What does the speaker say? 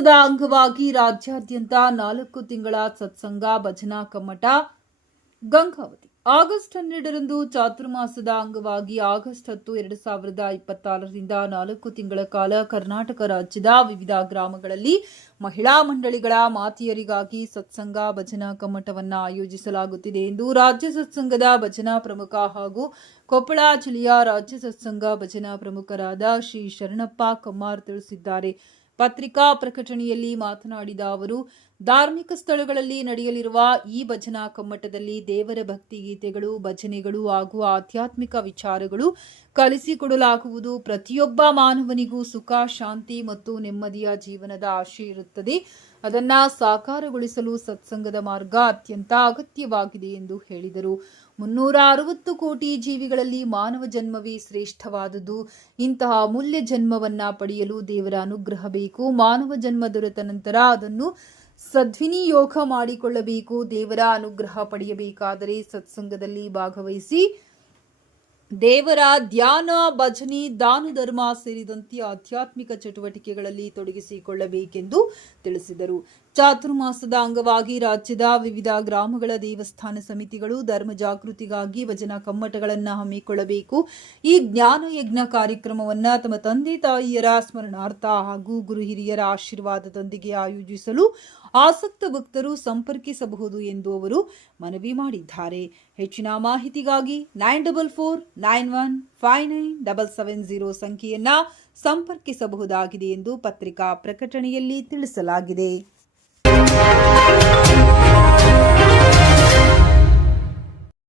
ಮಾಸದ ಅಂಗವಾಗಿ ರಾಜ್ಯಾದ್ಯಂತ 4 ತಿಂಗಳ ಸತ್ಸಂಗ ಭಜನಾ ಕಮ್ಮಟ ಗಂಗಾವತಿ. ಆಗಸ್ಟ್ 12ರಂದು ಚಾತುರ್ಮಾಸದ ಅಂಗವಾಗಿ ಆಗಸ್ಟ್ 10, 2026ರಿಂದ 4 ತಿಂಗಳ ಕಾಲ ಕರ್ನಾಟಕ ರಾಜ್ಯದ ವಿವಿಧ ಗ್ರಾಮಗಳಲ್ಲಿ ಮಹಿಳಾ ಮಂಡಳಿಗಳ ಮಾತೆಯರಿಗಾಗಿ ಸತ್ಸಂಗ ಭಜನಾ ಕಮ್ಮಟವನ್ನು ಆಯೋಜಿಸಲಾಗುತ್ತಿದೆ ಎಂದು ರಾಜ್ಯ ಸತ್ಸಂಗದ ಭಜನಾ ಪ್ರಮುಖ ಹಾಗೂ ಕೊಪ್ಪಳ ಜಿಲ್ಲೆಯ ರಾಜ್ಯ ಸತ್ಸಂಗ ಭಜನಾ ಪ್ರಮುಖರಾದ ಶ್ರೀ ಶರಣಪ್ಪ ಕಮ್ಮಾರ್ ತಿಳಿಸಿದ್ದಾರೆ. ಪತ್ರಿಕಾ ಪ್ರಕಟಣೆಯಲ್ಲಿ ಮಾತನಾಡಿದ ಅವರು, ಧಾರ್ಮಿಕ ಸ್ಥಳಗಳಲ್ಲಿ ನಡೆಯಲಿರುವ ಈ ಭಜನಾ ಕಮ್ಮಟದಲ್ಲಿ ದೇವರ ಭಕ್ತಿ ಗೀತೆಗಳು, ಭಜನೆಗಳು ಹಾಗೂ ಆಧ್ಯಾತ್ಮಿಕ ವಿಚಾರಗಳು ಕಲಿಸಿಕೊಡಲಾಗುವುದು. ಪ್ರತಿಯೊಬ್ಬ ಮಾನವನಿಗೂ ಸುಖ, ಶಾಂತಿ ಮತ್ತು ನೆಮ್ಮದಿಯ ಜೀವನದ ಆಶೆ ಇರುತ್ತದೆ. ಅದನ್ನು ಸಾಕಾರಗೊಳಿಸಲು ಸತ್ಸಂಗದ ಮಾರ್ಗ ಅತ್ಯಂತ ಅಗತ್ಯವಾಗಿದೆ ಎಂದು ಹೇಳಿದರು. 360 ಕೋಟಿ ಜೀವಿಗಳಲ್ಲಿ ಮಾನವ ಜನ್ಮವೇ ಶ್ರೇಷ್ಠವಾದುದು. ಇಂತಹ ಅಮೂಲ್ಯ ಜನ್ಮವನ್ನ ಪಡೆಯಲು ದೇವರ ಅನುಗ್ರಹ ಬೇಕು. ಮಾನವ ಜನ್ಮ ದೊರೆತ ನಂತರ ಅದನ್ನು ಸದ್ವಿನಿಯೋಗ ಮಾಡಿಕೊಳ್ಳಬೇಕು. ದೇವರ ಅನುಗ್ರಹ ಪಡೆಯಬೇಕಾದರೆ ಸತ್ಸಂಗದಲ್ಲಿ ಭಾಗವಹಿಸಿ ದೇವರ ಧ್ಯಾನ, ಭಜನೆ, ದಾನ ಧರ್ಮ ಸೇರಿದಂತೆ ಆಧ್ಯಾತ್ಮಿಕ ಚಟುವಟಿಕೆಗಳಲ್ಲಿ ತೊಡಗಿಸಿಕೊಳ್ಳಬೇಕೆಂದು ತಿಳಿಸಿದರು. ಚಾತುರ್ಮಾಸದ ಅಂಗವಾಗಿ ರಾಜ್ಯದ ವಿವಿಧ ಗ್ರಾಮಗಳ ದೇವಸ್ಥಾನ ಸಮಿತಿಗಳು ಧರ್ಮ ಜಾಗೃತಿಗಾಗಿ ಭಜನಾ ಕಮ್ಮಟಗಳನ್ನು ಹಮ್ಮಿಕೊಳ್ಳಬೇಕು. ಈ ಜ್ಞಾನ ಯಜ್ಞ ಕಾರ್ಯಕ್ರಮವನ್ನು ತಮ್ಮ ತಂದೆ ತಾಯಿಯರ ಸ್ಮರಣಾರ್ಥ ಹಾಗೂ ಗುರು ಹಿರಿಯರ ಆಶೀರ್ವಾದದೊಂದಿಗೆ ಆಯೋಜಿಸಲು ಆಸಕ್ತ ಭಕ್ತರು ಸಂಪರ್ಕಿಸಬಹುದು ಎಂದು ಅವರು ಮನವಿ ಮಾಡಿದ್ದಾರೆ. ಹೆಚ್ಚಿನ ಮಾಹಿತಿಗಾಗಿ 9449159770 ಸಂಖ್ಯೆಯನ್ನ ಸಂಪರ್ಕಿಸಬಹುದಾಗಿದೆ ಎಂದು ಪತ್ರಿಕಾ ಪ್ರಕಟಣೆಯಲ್ಲಿ ತಿಳಿಸಲಾಗಿದೆ.